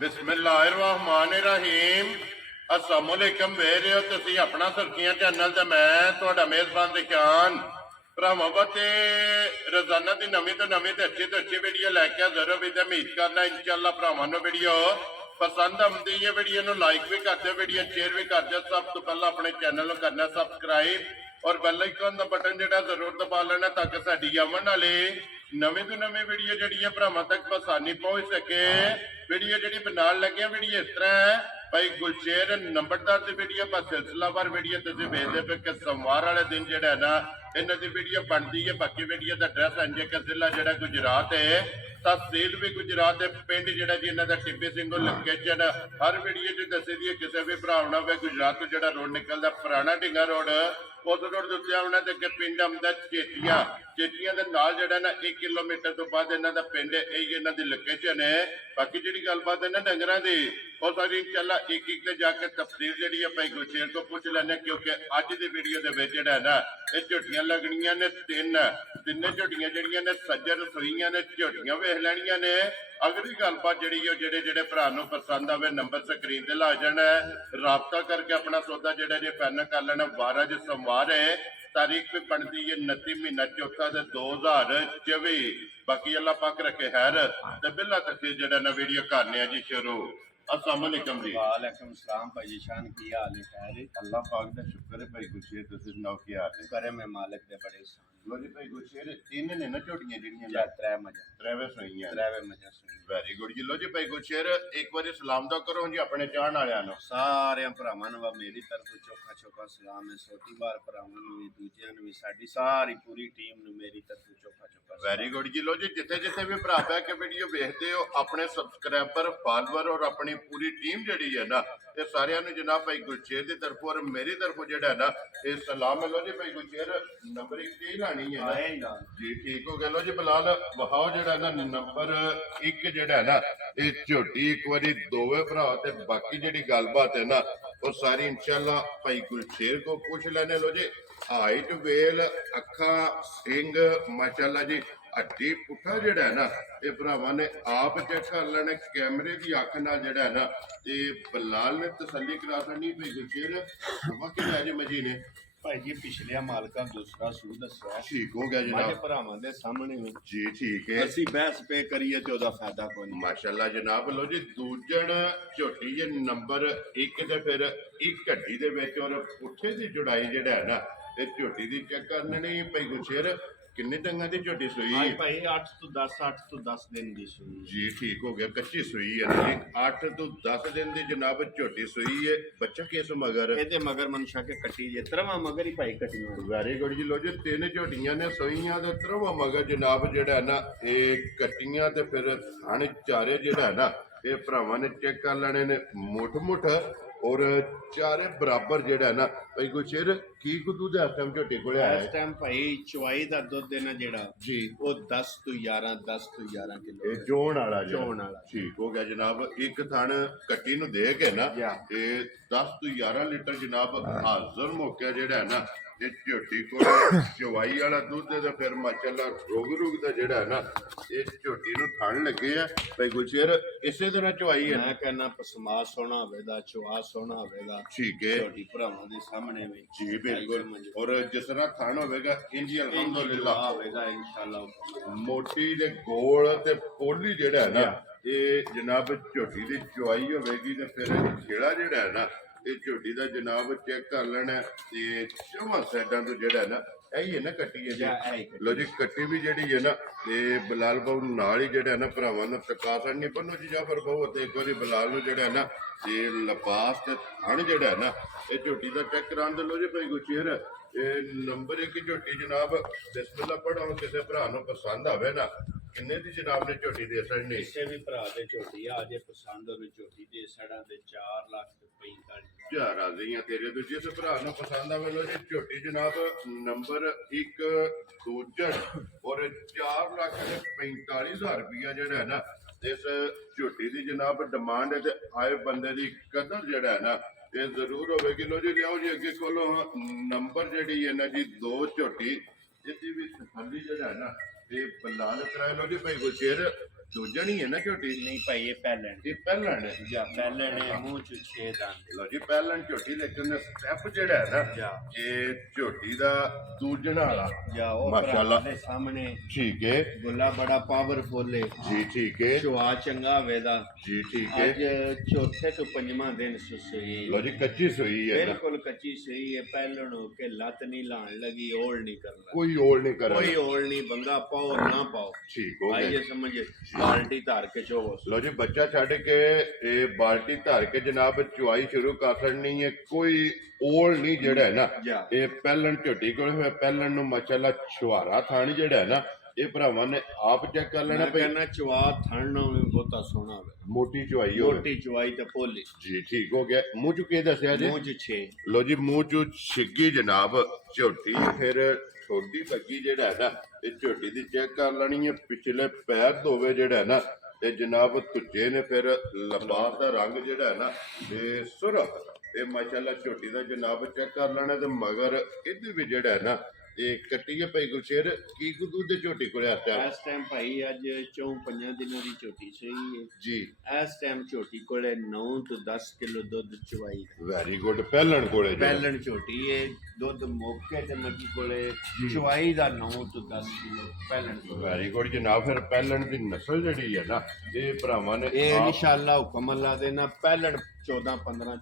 बिस्मिल्लाहिर्रहमानिर्रहीम अस्सलामुअलैकुम वेरे हो तुसी अपना सुर्खियां चैनल ते मैं तुहाडा मेज़बान दिखान भरावां बते रोजाना की नवी तो अच्छी वीडियो लैके हाजिर हो। उम्मीद करना इंशाअल्लाह भरावां नूं वीडियो पसंद आउंदी है। वीडियो नूं लाइक भी कर दिओ, वीडियो शेयर भी कर दिओ। सब तो पहला अपने चैनल नूं करना सबसक्राइब और बेल आइकन दा बटन जिहड़ा जरूर दबा लेना ताकि साडी आवन वाली नवी तो नवी वीडियो जिहड़ी भरावां तक आसानी पहुंच सके। वीडियो जिहड़ी बनाउण लगे वीडियो इस तरह है भाई गुलशेर नंबरदार की वीडियो पर सिलसिलावार वीडियो तुसीं वेखदे पे कि सोमवार वाले दिन जिहड़ा है ना इन्हां दी वीडियो बनती है। बाकी वीडियो का एड्रैस इंज कि जिला जिहड़ा गुजरात है, तहसील भी गुजरात है, पिंड जिहड़ा जी इन्हां दा टिब्बी सिंघो लोकेशन हर वीडियो च दसी दी है। किसी भी भरा आउणा होवे गुजरात तो जिहड़ा रोड निकलदा पुराना ढिंगा रोड उस रोड के उत्ते आउणा ते अगे पिंड आउंदा चेटियां दे नाल जिहड़ा ना 1 किलोमीटर तो बाद इन्हां दा पिंड यही इन्हां दी लोकेशन है। बाकी जिहड़ी गलबात है ना डंगरां दी और सारी इंशाअल्लाह एक एक ते जाके तफसील जिहड़ी है भाई गुलशेर को पूछ लैने क्योंकि अज दी वीडियो दे विच जिहड़ा ना ये झोटियां लगणियां ने तिन्ने झोटियां जिहड़ियां ने सज्जर रसोईयां ने झोटियां वेख लैणियां ने। अगली गलबात जिहड़ी है जेड़े जेड़े भरा नूं पसंद आवे नंबर स्क्रीन ते ला जाना है, राबता करके अपना सौदा जिहड़ा जे फाइनल कर लेना। 12 जो सोमवार है, तारीख भी बनती है 29 महीना चौथा 2024। बाकी अल्लाह पाक रखे खैर ते बिल्ला तक जिहड़ा ना वीडियो करने जी शुरू। अस्सलाम वालेकुम जी। वालेकुम सलाम भाई जी शान की हाल है? खैर अल्लाह पाक दा शुक्र है भाई गुलशेर तुसीं सुनाओ की हाल है? करे में मालिक दे बड़े शान। लो जी भाई गुलशेर तीन ने ना झोटियां जिहड़ियां या त्रै मजा त्रेवे सुईयां त्रेवे मजा सुनी। वेरी गुड जी। लो जी भाई गुलशेर एक बार सलाम दा करो जी अपने चाहण वालियां नूं। सारे भरावां नूं मेरी तरफ चोखा चोखा सलाम है। छोटी बार भरावां नूं भी दूजियां नूं भी साडी सारी पूरी टीम नूं मेरी तरफ चोखा चोखा वेरी गुड जी। लो जी जिथे जिथे भी भरा पै के वीडियो देखते हो अपने सबसक्राइबर फॉलोअर और अपनी पूरी टीम जिहड़ी है ना ये सारियां नूं जनाब भाई गुलशेर की तरफ और मेरी तरफ जिहड़ा है ना ये सलाम है। लो जी भाई गुलशेर नंबर 1 ते ही लानी है ना जी ठीक हो गया। लो जी बिलाल वहाओ जिहड़ा ना नंबर 1 जिहड़ा है ना ये झोटी एक बारी दोवे भरा ते बाकी जिहड़ी गलबात है ना वो सारी इंशाअल्लाह भाई गुलशेर को पूछ लेने। लो जी हाइट वेल अखा सिंग माशाअल्लाह जी हड्डी पुट्ठा जिहड़ा है ना ये भरावां ने आप चेक कर लेना कैमरे की अख नाल जिहड़ा है ना ते बिलाल ने तसल्ली करा छड्डी भाई गुलशेर वाकई आज मजी ने भाई जी पिछले मालका दूसरा सू दस्या ठीक हो गया माजे जनाब भरावां दे सामने जी ठीक है असि बहस पे करिए ते ओदा फायदा कोई नहीं। माशाअल्लाह जनाब। लो जी दूजण झोटी जे नंबर 1 ते फिर एक हड्डी दे विच और पुट्ठे दी जुड़ाई जिहड़ा है ना ये झोटी दी चेक करनी भाई गुलशेर किन्ने डंगा दी झोटी सुई हां भाई 8 तो 10 दिन दी सुई जी ठीक हो गया। कच्ची सुई है ना जी 8 तो 10 दिन दी जनाब झोटी सुई है। बच्चा किस मगर एदे मगर मनुष्य के कटी जे तरवा मगर ही भाई कटी। वेरी गुड जी। लो जी 3 झोटियां ने सुईयां ते तरवा मगर जनाब जिहड़ा है ना ये कट्टियां ते फिर थण चारे जिहड़ा है ना ये भरावां ने चेक कर लेने ने मुठ और चारे बराबर जिहड़ा है ना भाई गुलशेर की दूध इस टाइम झोटी कोल है? इस टाइम भाई चवाई दा दुध देना जेड़ा जी वो 10 तो 11 किलो ये जोन वाला जोन वाला ठीक हो गया जनाब। एक थण कट्टी नु दे के ना ते 10 तो 11 लीटर जनाब हाजिर मौके जिहड़ा है ना ये झोटी को चवाई वाला दुध ते फिर माशाअल्लाह रोग दा जिहड़ा है ना ये झोटी नु थण लगे है भाई गुलशेर इसे तरह चवाई है। मैं कहना पसमा सोना होवेगा चवा सोना होवेगा ठीक है छोटी भरावां दे सामने में जी बिल्कुल। और जिस तरह थण होवेगा इंजी अल्हम्दुलिल्लाह होवेगा इंशाअल्लाह। मोटी दे गोल ते पोली जिहड़ा है ना ये जनाब झोटी दी चवाई होवेगी ते फिर खेड़ा जिहड़ा है ना ये झोटी दा जनाब चेक कर लेना ते चौवां साइडां तो जिहड़ा है ना यही है ना कट्टी है जी। लो जी कट्टी भी जिहड़ी है ना ते बिलाल बाबू नाल ही जिहड़ा है ना भरावां नूं तका छड्डनी बन्नो जी जाफर बाबू ते एक बारी बिलाल नूं जिहड़ा है ना ते लबास ते थण जिहड़ा है ना ये झोटी दा चेक कराउण दे। लो जी भाई गुलशेर ये नंबर 1 झोटी जनाब बिस्मिल्लाह पढ़ो किसी भरा नूं पसंद आवे ना किन्ने दी जनाब ने झोटी दे छड्डनी? किसी भी भरा दे झोटी आ जे पसंद होवे झोटी दे सड़ा दे 4,45,000 राजियां तेरे तो जिस भरा नूं पसंद आवे। लो जी झोटी जनाब नंबर 1 दूजण और 4,45,000 रुपया जिहड़ा है ना इस झोटी दी जनाब डिमांड है ते आए बंदे दी कदर जिहड़ा है ना ये जरूर होवेगी। लो जी लियाओ जी अगे खोलो नंबर जिहड़ी है ना जी 2 झोटी इसदी भी तसल्ली जिहड़ा है ना ये बिलाल कराए। लो जी भाई गुलशेर ਦੂਜਣ ਹੀ ਹੈ ਨਾ ਝੋਟੀ ਨਹੀਂ ਭਾਈ ਇਹ ਪਹਿਲਣ ਇਹ ਪਹਿਲਣ ਹੈ ਜਾਂ ਪਹਿਲਣ ਹੈ ਮੂੰਹ ਚ 6 ਦੰਦ ਲੋ ਜੀ ਪਹਿਲਣ ਝੋਟੀ ਲੇਕਿਨ ਸਟੈਪ ਜਿਹੜਾ ਹੈ ਨਾ ਜਾਂ ਇਹ ਝੋਟੀ ਦਾ ਦੂਜਣ ਵਾਲਾ ਜਾਂ ਉਹ ਮਾਸ਼ਾਅੱਲਾ। ਭਰਾ ਦੇ ਸਾਹਮਣੇ ਠੀਕ ਹੈ ਗੁੱਲਾ ਬੜਾ ਪਾਵਰਫੁਲ ਹੈ ਜੀ ਠੀਕ ਹੈ ਚੁਆ ਚੰਗਾ ਵੇਦਾ ਜੀ ਠੀਕ ਹੈ ਅੱਜ ਚੌਥੇ ਤੋਂ ਪੰਜਵਾਂ ਦਿਨ ਸੁਸਈ ਲੋ ਜੀ ਕੱਚੀ ਸੋਈ ਹੈ ਨਾ ਬਿਲਕੁਲ ਕੱਚੀ ਸਹੀ ਹੈ ਪਹਿਲਣ ਹੋ ਕੇ ਲੱਤ ਨਹੀਂ ਲਾਣ ਲੱਗੀ ਓਲ ਨਹੀਂ ਕਰਨਾ ਕੋਈ ਓਲ ਨਹੀਂ ਕਰ ਕੋਈ ਓਲ ਨਹੀਂ ਬੰਦਾ ਪਾਓ ਨਾ ਪਾਓ ਠੀਕ ਹੋ ਆਈ ਗਿਆ ਜੇ ਸਮਝ ਬਾਲਟੀ ਧਾਰ ਕੇ ਚੋਵੋ ਲੋ ਜੀ ਬੱਚਾ ਛੱਡ ਕੇ ਇਹ ਬਾਲਟੀ ਧਰ ਕੇ ਜਨਾਬ ਚੁਆਈ ਸ਼ੁਰੂ ਕਰ ਛੱਡਣੀ ਹੈ ਕੋਈ ਓਲ ਨਹੀਂ ਜਿਹੜਾ ਹੈ ਨਾ ਜਾਂ ਇਹ ਪਹਿਲਣ ਝੋਟੀ ਕੋਲ ਹੋਇਆ ਪਹਿਲਣ ਨੂੰ ਮਾਸ਼ਾਅੱਲਾ ਛੁਹਾਰਾ ਥਾਣੀ ਜਿਹੜਾ ਹੈ ਨਾ ਇਹ ਭਰਾਵਾਂ ਨੇ ਆਪ ਚੈੱਕ ਕਰ ਲੈਣਾ ਮੈਂ ਪਈ ਕਹਿੰਦਾ ਚੁਆ ਥਣ ਨੂੰ ਵੀ ਬਹੁਤਾ ਸੋਹਣਾ ਹੋਵੇ ਮੋਟੀ ਚੁਆਈ ਹੋਵੇ ਮੋਟੀ ਚੁਆਈ ਤੇ ਪੋਲੀ ਜੀ ਠੀਕ ਹੋ ਗਿਆ ਮੂੰਹ ਚ ਕੀ ਦੱਸਿਆ ਜੀ ਮੂੰਹ ਚ 6 ਲੋ ਜੀ ਮੂੰਹ ਚ ਛਿੱਗੀ ਜਨਾਬ ਝੋਟੀ ਫਿਰ ਛੋਟੀ ਬੱਗੀ ਜਿਹੜਾ ਹੈ ਨਾ ਇਹ ਝੋਟੀ ਦੀ ਚੈੱਕ ਕਰ ਲੈਣੀ ਹੈ ਪਿਛਲੇ ਪੈਰ ਧੋਵੇ ਜਿਹੜਾ ਹੈ ਨਾ ਤੇ ਜਨਾਬ ਤੁੱਜੇ ਨੇ ਫਿਰ ਲਬਾਸ ਦਾ ਰੰਗ ਜਿਹੜਾ ਹੈ ਨਾ ਇਹ ਸੁਰਖ ਇਹ ਮਾਸ਼ਾਅੱਲਾ ਝੋਟੀ ਦਾ ਜਨਾਬ ਚੈੱਕ ਕਰ ਲੈਣਾ ਤੇ ਮਗਰ ਇਹਦੇ ਵੀ ਜਿਹੜਾ ਹੈ ਨਾ ਇਹ ਕੱਟੀ ਹੈ ਭਾਈ ਗੁਲਸ਼ੇਰ ਕੀ ਕੁ ਦੇ ਝੋਟੀ ਕੋਲੇ ਆਟਾ ਇਸ ਟਾਈਮ ਭਾਈ ਅੱਜ 4-5 ਦਿਨਾਂ ਦੀ ਝੋਟੀ ਸਹੀ ਹੈ ਜੀ ਇਸ ਟਾਈਮ ਝੋਟੀ ਕੋਲੇ 9 ਤੋਂ 10 ਕਿਲੋ ਦੁੱਧ ਚਵਾਈ ਵੈਰੀ ਗੁੱਡ ਪਹਿਲਣ ਕੋਲੇ ਜਿਹੜਾ। ਪਹਿਲਣ ਝੋਟੀ ਹੈ ਦੁੱਧ ਮੌਕੇ ਤੇ ਮੱਝੀ ਕੋਲੇ ਚਵਾਈ ਦਾ 9 ਤੋਂ 10 ਕਿਲੋ ਪਹਿਲਣ ਵੈਰੀ ਗੁੱਡ ਜਨਾਬ ਫਿਰ ਪਹਿਲਣ ਦੀ ਨਸਲ ਜਿਹੜੀ ਹੈ ਨਾ ਇਹ ਭਰਾਵਾਂ ਨੇ ਇਹ ਆਪ- ਇਨਸ਼ਾਅੱਲਾ ਹੁਕਮ ਅੱਲਾ ਦੇ ਨਾਲ ਪਹਿਲਣ 14-15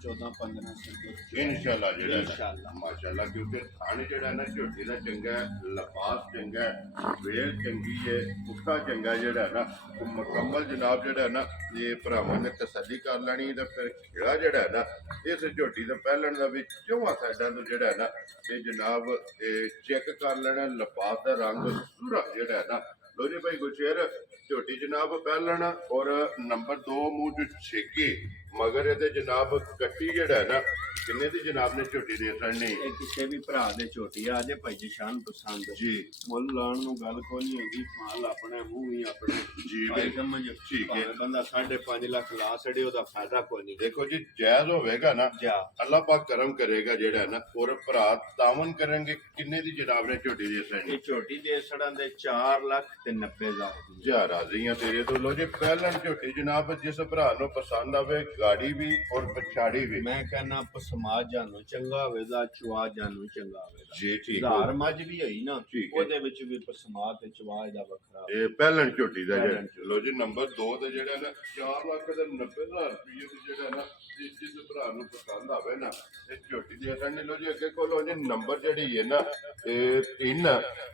ਇਨਸ਼ਾਅੱਲਾ ਜਿਹੜਾ ਇਨਸ਼ਾਅੱਲਾ। ਮਾਸ਼ਾਅੱਲਾ ਕਿਉਂਕਿ ਖਾਣ ਜਿਹੜਾ ਨਾ ਝੋਟੀ ਦਾ ਚੰਗਾ ਹੈ, ਲਿਬਾਸ ਚੰਗਾ ਹੈ, ਵੇਲ ਚੰਗੀ ਹੈ, ਪੁੱਠਾ ਚੰਗਾ ਜਿਹੜਾ ਨਾ ਉਹ ਮੁਕੰਮਲ ਜਨਾਬ ਜਿਹੜਾ ਨਾ ਇਹ ਭਰਾਵਾਂ ਨੇ ਤਸੱਲੀ ਕਰ ਲੈਣੀ ਤੇ ਫਿਰ ਖੇੜਾ ਜਿਹੜਾ ਨਾ ਇਸ ਝੋਟੀ ਦਾ ਪਹਿਲਣ ਦਾ ਵੀ ਚੌਵਾਂ ਸਾਈਡਾਂ ਤੋਂ ਜਿਹੜਾ ਨਾ ਇਹ ਜਨਾਬ ਇਹ ਚੈੱਕ ਕਰ ਲੈਣਾ ਲਿਬਾਸ ਦਾ ਰੰਗ ਸੂਰਾ ਜਿਹੜਾ ਨਾ ਲੋ ਜੀ ਭਾਈ ਗੁਰਸ਼ੇਰ ਝੋਟੀ ਜਨਾਬ ਪਹਿਲਣ ਔਰ ਨੰਬਰ 2 ਮੂੰਹ ਚ ਛੇਕੇ ਮਗਰ ਇਹਦੇ ਜਨਾਬ ਕੱਟੀ ਜਿਹੜਾ ਹੈ ਨਾ ਕਿੰਨੇ ਦੀ ਜਨਾਬ ਨੇ ਝੋਟੀ ਦੇ ਛੜਨੀ ਇਹ ਕਿਸੇ ਵੀ ਭਰਾ ਦੇ ਝੋਟੀ ਆ ਜੇ ਭਾਈ ਜਸ਼ਾਨ ਪਸੰਦ ਜੀ ਮੁੱਲ ਲਾਉਣ ਨੂੰ ਗੱਲ ਕੋਈ ਨਹੀਂ ਹੁੰਦੀ ਮਾਲ ਆਪਣੇ ਮੂੰਹ ਹੀ ਆਪਣੇ ਜੀ ਭਾਈ ਬਿਲ- ਸਮਝ ਠੀਕ ਹੈ। ਭਾਵੇਂ ਬੰਦਾ 5.5 ਲੱਖ ਲਾ ਛੜੇ ਉਹਦਾ ਫਾਇਦਾ ਕੋਈ ਨਹੀਂ ਦੇਖੋ ਜੀ ਜਾਇਜ਼ ਹੋਵੇਗਾ ਨਾ ਜਾ ਅੱਲਾਹ ਪਾਕ ਕਰਮ ਕਰੇਗਾ ਜਿਹੜਾ ਹੈ ਨਾ ਔਰ ਭਰਾ ਤਾਵਨ ਕਰਾਂਗੇ ਕਿੰਨੇ ਦੀ ਜਨਾਬ ਨੇ ਝੋਟੀ ਦੇ ਛੜਨੀ ਇਹ ਝੋਟੀ ਦੇ ਸੜਾਂ ਦੇ 4,90,000 ਦੀ ਜਾ ਰਾਜ਼ੀਆਂ ਤੇਰੇ ਤੋਂ ਲੋ ਜੀ ਪਹਿਲਣ ਝੋਟੀ ਜਨਾਬ ਜਿਸ ਭਰਾ ਨੂੰ ਪਸੰਦ ਆਵੇ ਗਾੜੀ ਵੀ ਔਰ ਪਛਾੜੀ ਵੀ ਮੈਂ ਕਹਿੰਦਾ ਸਮਾਜ ਜਾਨੂੰ ਚੰਗਾ ਹੋਵੇਗਾ ਚਵਾ ਜਾਨੂੰ ਚੰਗਾ ਹੋਵੇਗਾ ਜੀ ਠੀਕ ਧਾਰ ਹੋ ਮੱਝ ਵੀ ਹੋਈ ਨਾ ਠੀਕ ਹੈ। ਉਹਦੇ ਵਿੱਚ ਵੀ ਸਮਾਜ ਤੇ ਚਵਾ ਦਾ ਵੱਖਰਾ ਇਹ ਪਹਿਲਣ ਝੋਟੀ ਦਾ ਪਹਿਲਣ ਜਿਹੜਾ ਲੋ ਜੀ ਨੰਬਰ 2 ਤੇ ਜਿਹੜਾ ਨਾ 4,90,000 ਰੁਪਏ ਤੇ ਜਿਹੜਾ ਨਾ ਜਿਸ ਭਰਾ ਨੂੰ ਪਸੰਦ ਆਵੇ ਨਾ ਇਹ ਝੋਟੀ ਦੀ ਅਸਾਂ ਲੋ ਜੀ ਅੱਗੇ ਕੋਲ ਜੀ ਨੰਬਰ ਜਿਹੜੀ ਹੈ ਨਾ ਇਹ 3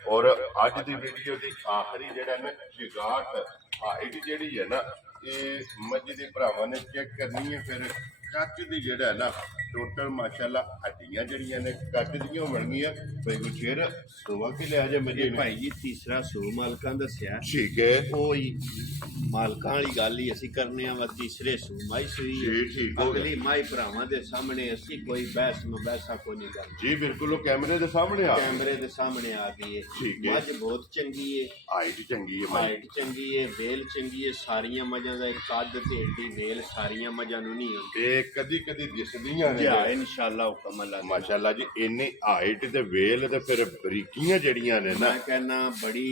ਔਰ ਅੱਜ ਦੀ ਵੀਡੀਓ ਦੀ ਆਖਰੀ ਜਿਹੜਾ ਨਾ ਜਿਗਾਟ ਹਾਈਟ ਜਿਹੜੀ ਹੈ ਨਾ ਇਹ ਮੱਝ ਦੇ ਭਰਾਵਾਂ ਨੇ ਚੈੱਕ ਕਰਨੀ ਹੈ ਫਿਰ ਕੱਚ ਦੀ ਜਿਹੜਾ ਹੈ ਨਾ ਟੋਟਲ ਮਾਸ਼ਾਅੱਲਾ ਹੱਡੀਆਂ ਜਿਹੜੀਆਂ ਨੇ ਕੱਚ ਦੀਆਂ ਹੋਣਗੀਆਂ ਬਈ ਗੁਸ਼ੇਰ ਸੋਵਾ ਕਿ ਲਿਆ ਜੇ ਮੱਝੇ ਇਹ ਨੂੰ ਭਾਈ ਜੀ ਤੀਸਰਾ ਸੂ ਮਾਲਕਾਂ ਦੱਸਿਆ ਠੀਕ ਹੈ ਉਹ ਹੀ ਮਾਲਕਾਂ ਵਾਲੀ ਗੱਲ ਹੀ ਅਸੀਂ ਕਰਨੇ ਆ ਵਾ ਤੀਸਰੇ ਸੂ ਮਾਈ ਸੂਈ ਜੀ ਠੀਕ ਹੋ ਗਿਆ ਅਗਲੀ ਮਾਈ ਭਰਾਵਾਂ ਦੇ ਸਾਹਮਣੇ ਅਸੀਂ ਕੋਈ ਬਹਿਸ ਮਬੈਸਾ ਕੋਈ ਨਹੀਂ ਕਰਨੀ ਜੀ ਬਿਲਕੁਲ ਉਹ ਕੈਮਰੇ ਦੇ ਸਾਹਮਣੇ ਆ ਕੈਮਰੇ ਦੇ ਸਾਹਮਣੇ ਆ ਗਈ ਹੈ ਠੀਕ ਹੈ। ਮੱਝ ਬਹੁਤ ਚੰਗੀ ਹੈ ਹਾਈਟ ਚੰਗੀ ਹੈ ਮਾਈ ਹਾਈਟ ਚੰਗੀ ਹੈ ਵੇਲ ਚੰਗੀ ਹੈ ਸਾਰੀਆਂ ਮੱਝਾਂ ਦਾ ਇੱਕ ਕੱਦ ਤੇ ਏਡੀ ਵੇਲ ਸਾਰੀਆਂ ਮੱਝਾਂ ਨੂੰ ਨਹੀਂ ਹੁੰਦੀ ਤੇ ਕਦੀ ਕਦੀ ਦਿਸਦੀਆਂ ਨੇ ਜਾ ਇਨਸ਼ਾਅੱਲਾ ਹੁਕਮ ਅੱਲਾ ਦੇ ਨਾਲ। ਮਾਸ਼ਾਅੱਲਾ ਜੀ ਇੰਨੀ ਹਾਈਟ ਤੇ ਵੇਲ ਤੇ ਫਿਰ ਬਰੀਕੀਆਂ ਜਿਹੜੀਆਂ ਨੇ ਨਾ ਮੈਂ ਕਹਿੰਦਾ ਬੜੀ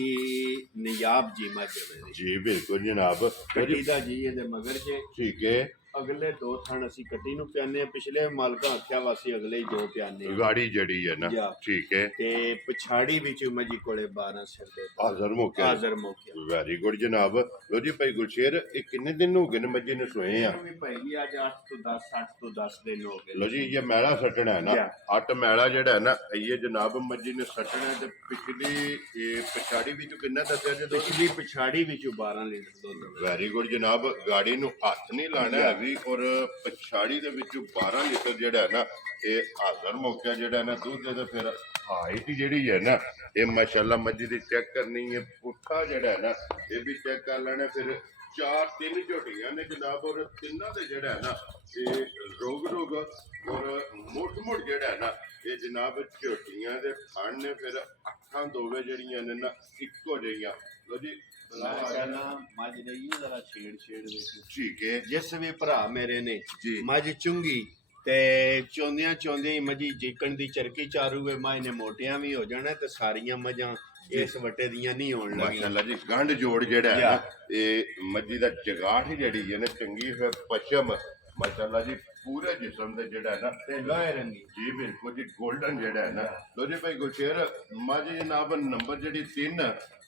ਨਿਯਾਬ ਜੀ ਮੱਝ ਹੈ ਜੀ ਬਿਲਕੁਲ ਜਨਾਬ ਕੱਟੀ ਦਾ ਜੀ ਇਹਦੇ ਮਗਰ ਜੇ ਠੀਕ ਹੈ ਅਗਲੇ 2 ਥਣ ਅਸੀਂ ਕੱਟੀ ਨੂੰ ਪਿਆਨੇ ਆ ਪਿਛਲੇ ਮਾਲਕਾਂ ਆਖਿਆ ਵਾਸੀ ਅਗਲੇ ਹੀ 2 ਪਿਆਨੇ ਆ ਗਾੜੀ ਜਿਹੜੀ ਹੈ ਨਾ ਜਾ। ਠੀਕ ਹੈ ਤੇ ਪਛਾੜੀ ਵਿੱਚ ਮੱਜੀ ਕੋਲੇ 12 ਸਿਰ ਦੇ ਹਾਜ਼ਰ ਮੌਕੇ ਹਾਜ਼ਰ ਮੌਕੇ ਵੈਰੀ ਗੁੱਡ ਜਨਾਬ ਲੋ ਜੀ ਭਾਈ ਗੁਲਸ਼ੇਰ ਇਹ ਕਿੰਨੇ ਦਿਨ ਹੋ ਗਏ ਨੇ ਮੱਝੇ ਨੂੰ ਸੋਏ ਆ ਵੀ ਭਾਈ ਜੀ ਅੱਜ 8 ਤੋਂ 10 8 ਤੋਂ 10 ਦਿਨ ਹੋ ਗਏ ਲੋ ਜੀ ਇਹ ਮੈਲਾ ਸੱਟਣਾ ਹੈ ਨਾ ਜਾ। 8 ਮੈਲਾ ਜਿਹੜਾ ਹੈ ਨਾ ਇਹ ਜਨਾਬ ਮੱਝੀ ਨੇ ਸੱਟਣਾ ਤੇ ਪਿਛਲੀ ਇਹ ਪਛਾੜੀ ਵਿੱਚ ਕਿੰਨਾ ਦੱਸਿਆ ਜਦੋਂ ਪਿਛਲੀ ਪਛਾੜੀ ਵਿੱਚ 12 ਲੀਟਰ ਦੁੱਧ ਵੈਰੀ ਗੁੱਡ ਜਨਾਬ ਗਾੜੀ ਨੂੰ ਹੱਥ ਨਹੀਂ ਲਾਣਾ ਹੈਗੀ ਔਰ ਪਛਾੜੀ ਦੇ ਵਿੱਚ 12 ਲੀਟਰ ਜਿਹੜਾ ਹੈ ਨਾ ਇਹ ਹਾਜ਼ਰ ਮੌਕਾ ਜਿਹੜਾ ਨਾ ਦੁੱਧ ਦੇ ਫਿਰ ਹਾਈਟ ਜਿਹੜੀ ਹੈ ਨਾ ਇਹ ਮਾਸ਼ਾਅੱਲਾ ਮੱਝ ਦੀ ਚੈੱਕ ਕਰਨੀ ਹੈ ਪੁੱਠਾ ਜਿਹੜਾ ਹੈ ਨਾ ਇਹ ਵੀ ਚੈੱਕ ਕਰ ਲੈਣਾ ਫਿਰ 3 ਝੋਟੀਆਂ ਨੇ ਜਨਾਬ ਔਰ ਤਿੰਨਾਂ ਦੇ ਜਿਹੜਾ ਹੈ ਨਾ ਇਹ ਰੋਗ ਔਰ ਮੋਟ ਜਿਹੜਾ ਹੈ ਨਾ ਇਹ ਜਨਾਬ ਝੋਟੀਆਂ ਦੇ ਥਣ ਨੇ ਫਿਰ ਅੱਖਾਂ ਦੋਵੇਂ ਜਿਹੜੀਆਂ ਨੇ ਨਾ ਇੱਕੋ ਜਿਹੀਆਂ ਲੋ ਜੀ ਮੈਂ ਕਹਿੰਦਾ ਮੱਝ ਲਈ ਜ਼ਰਾ ਛੇੜ ਵਿੱਚ ਠੀਕ ਹੈ ਜਿਸ ਵੀ ਭਰਾ ਮੇਰੇ ਨੇ ਜੀ। ਮੱਝ ਚੁੰਗੀ ਤੇ ਚੋਂਦਿਆਂ ਹੀ ਮੱਝੀ ਜਿੱਕਣ ਦੀ ਚਰਕੀ ਚਾਰੂ ਵੇ ਮਾਈ ਨੇ ਮੋਟੀਆਂ ਵੀ ਹੋ ਜਾਣਾ ਤੇ ਸਾਰੀਆਂ ਮੱਝਾਂ ਇਸ ਵਟੇ ਦੀਆਂ ਨਹੀਂ ਹੋਣ ਲੱਗੀਆਂ ਮਾਸ਼ਾਅੱਲਾ ਜੀ ਗੰਢ ਜੋੜ ਜਿਹੜਾ ਹੈ ਨਾ ਇਹ ਮੱਝੀ ਦਾ ਜਗਾਠ ਜਿਹੜੀ ਹੈ ਨਾ ਚੰਗੀ ਫਿਰ ਪਛਮ ਮਾਸ਼ਾਅੱਲਾ ਜੀ ਪੂਰੇ ਜਿਸਮ ਦੇ ਜਿਹੜਾ ਹੈ ਨਾ ਤੇ ਲੋਹੇ ਰੰਗੀ ਜੀ ਬਿਲਕੁਲ ਜੀ 골ਡਨ ਜਿਹੜਾ ਹੈ ਨਾ ਲੋ ਜੀ ਭਾਈ ਗੁਰਸ਼ੇਰ ਮੱਝ ਜਨਾਬ ਨੰਬਰ ਜਿਹੜੀ 3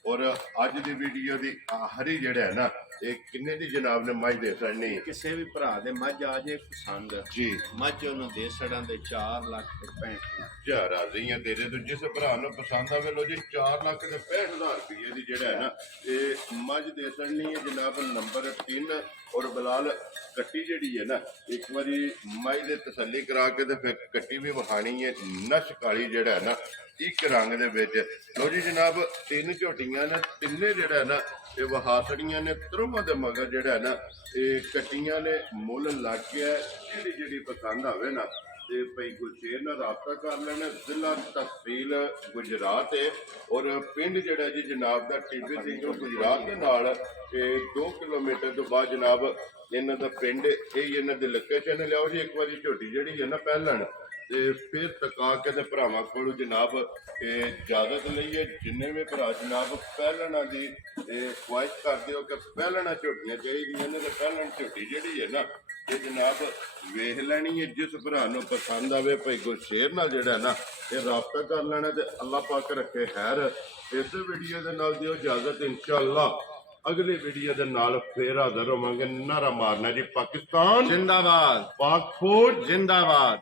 ਔਰ ਅੱਜ ਦੀ ਵੀਡੀਓ ਦੀ ਆਖਰੀ ਜਿਹੜਾ ਹੈ ਨਾ ਇਹ ਕਿੰਨੇ ਦੀ ਜਨਾਬ ਨੇ ਮੱਝ ਦੇ ਸੜਨੀ ਕਿਸੇ ਵੀ ਭਰਾ ਦੇ ਮੱਝ ਆ ਜੇ ਪਸੰਦ ਜੀ ਮੱਝ ਉਹਨੂੰ ਦੇ ਸੜਾਂ ਦੇ 4,65,000 ਜਾ ਰਾਜ਼ੀਆਂ ਤੇਰੇ ਤੋਂ ਜਿਸ ਭਰਾ ਨੂੰ ਪਸੰਦ ਆਵੇ ਲੋ ਜੀ 4,65,000 ਰੁਪਏ ਦੀ ਜਿਹੜਾ ਹੈ ਨਾ ਇਹ ਮੱਝ ਦੇ ਸੜਨੀ ਹੈ ਜਨਾਬ ਨੰਬਰ 3 ਔਰ ਬਲਾਲ ਕੱਟੀ ਜਿਹੜੀ ਹੈ ਨਾ ਇੱਕ ਵਾਰੀ ਮੱਝ ਦੇ ਤਸੱਲੀ ਕਰਾ ਕੇ ਤੇ ਫਿਰ ਕੱਟੀ ਵੀ ਵਿਖਾਣੀ ਹੈ ਨਸ਼ ਕਾਲੀ ਜਿਹੜਾ ਹੈ ਨਾ ਇੱਕ ਰੰਗ ਦੇ ਵਿੱਚ ਲੋ ਜੀ ਜਨਾਬ 3 ਝੋਟੀਆਂ ਨੇ ਤਿੰਨੇ ਜਿਹੜਾ ਹੈ ਨਾ ਇਹ ਵਹਾਸੜੀਆਂ ਨੇ ਤਰੋਹਾਂ ਦੇ ਮਗਰ ਜਿਹੜਾ ਹੈ ਨਾ ਇਹ ਕੱਟੀਆਂ ਨੇ ਮੁੱਲ ਲੱਗ ਗਿਆ ਜਿਹੜੀ ਪਸੰਦ ਆਵੇ ਨਾ ਤੇ ਭਾਈ ਗੁਰਸ਼ੇਰ ਨਾਲ ਰਾਬਤਾ ਕਰ ਲੈਣਾ ਜ਼ਿਲ੍ਹਾ ਤਹਿਸੀਲ ਗੁਜਰਾਤ ਹੈ ਔਰ ਪਿੰਡ ਜਿਹੜਾ ਜੀ ਜਨਾਬ ਦਾ ਟੀਬੀ ਸਿੰਘ ਗੁਜਰਾਤ ਦੇ ਨਾਲ ਤੇ 2 ਕਿਲੋਮੀਟਰ ਤੋਂ ਬਾਅਦ ਜਨਾਬ ਇਹਨਾਂ ਦਾ ਪਿੰਡ ਇਹ ਇਹਨਾਂ ਦੀ ਲੋਕੇਸ਼ਨ ਲਿਆਓ ਜੀ ਇੱਕ ਵਾਰੀ ਝੋਟੀ ਜਿਹੜੀ ਹੈ ਨਾ ਪਹਿਲਣ ਤੇ ਫਿਰ ਤਕਾ ਕੇ ਤੇ ਭਰਾਵਾਂ ਕੋਲੋਂ ਜਨਾਬ ਇਹ ਇਜਾਜ਼ਤ ਲਈਏ ਜਿੰਨੇ ਵੀ ਭਰਾ ਜਨਾਬ ਪਹਿਲਣਾ ਦੀ ਖੁਆਇਸ਼ ਕਰਦੇ ਹੋ ਕਿ ਪਹਿਲਣਾ ਝੋਟੀਆਂ ਚਾਹੀਦੀਆਂ ਨੇ ਤੇ ਪਹਿਲਣ ਝੋਟੀ ਜਿਹੜੀ ਹੈ ਨਾ ਇਹ ਜਨਾਬ ਵੇਖ ਲੈਣੀ ਹੈ ਜਿਸ ਭਰਾ ਨੂੰ ਪਸੰਦ ਆਵੇ ਭਾਈ ਗੁਰਸ਼ੇਰ ਨਾਲ ਜਿਹੜਾ ਨਾ ਇਹ ਰਾਬਤਾ ਕਰ ਲੈਣਾ ਤੇ ਅੱਲਾਹ ਪਾਕ ਰੱਖੇ ਖੈਰ ਇਸ ਵੀਡੀਓ ਦੇ ਨਾਲ ਦਿਓ ਇਜਾਜ਼ਤ ਇਨਸ਼ਾਅੱਲਾ ਅਗਲੇ ਵੀਡੀਓ ਦੇ ਨਾਲ ਫੇਰ ਹਾਜ਼ਰ ਹੋਵਾਂਗੇ ਨਾਰਾ ਮਾਰਨਾ ਜੀ ਪਾਕਿਸਤਾਨ ਜਿੰਦਾਬਾਦ ਪਾਕ ਫੌਜ ਜਿੰਦਾਬਾਦ